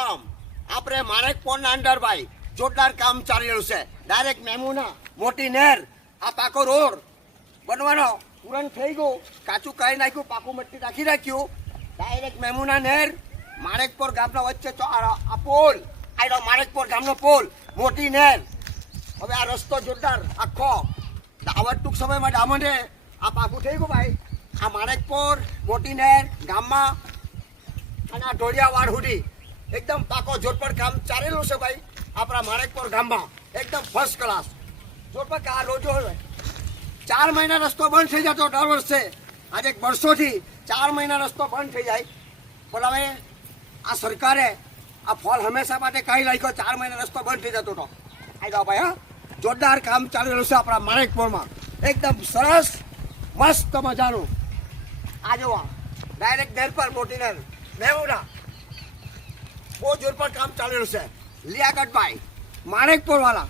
કામ આપણે માણેકપોળના અંદર ભાઈ જોરદાર કામ ચાલી રહ્યું છે. ડાયરેક્ટ મેમુના મોટી નહેર આ પાકો રોડ બનવાનો પૂરણ થઈ ગયું, કાચું કરી નાખ્યું, પાકું મટ્ટી રાખી રાખ્યું. ડાયરેક્ટ મેમુના નહેર માણેકપોળ ગામના વચ્ચે આ પોલ આયરો માણેકપોળ ગામનો પોલ મોટી નહેર. હવે આ રસ્તો જોરદાર આખો આવા ટૂંક સમયમાં ડામંડે આ પાકું થઈ ગયું ભાઈ. આ માણેકપોળ મોટી નહેર ગામમાં અને આ ઢોળિયાવાડ સુધી એકદમ પાકો જોરપડ કામ ચાલેલું છે ભાઈ. આપણા માણેકપોળ ગામમાં એકદમ ફર્સ્ટ ક્લાસ જોરપડ આ રોજો 4 મહિના રસ્તો બંધ થઈ જતો દર વર્ષે. આજે વર્ષોથી 4 મહિના રસ્તો બંધ થઈ જાય, પણ હવે આ સરકારે આ ફોલ હંમેશા માટે કહી રાખ્યો 4 મહિના રસ્તો બંધ થઈ જતો હતો. આવી જાઓ ભાઈ, હા જોરદાર કામ ચાલી રહ્યું છે આપણા માણેકપોળમાં. એકદમ સરસ મસ્ત મજાનું. આ જોવા ડાયરેક્ટ નહેર પર મોટી નહેર મેમુના બહુ જોર પર કામ ચાલી રહ્યું છે. લિયાકતભાઈ માણેકપોળ વાળા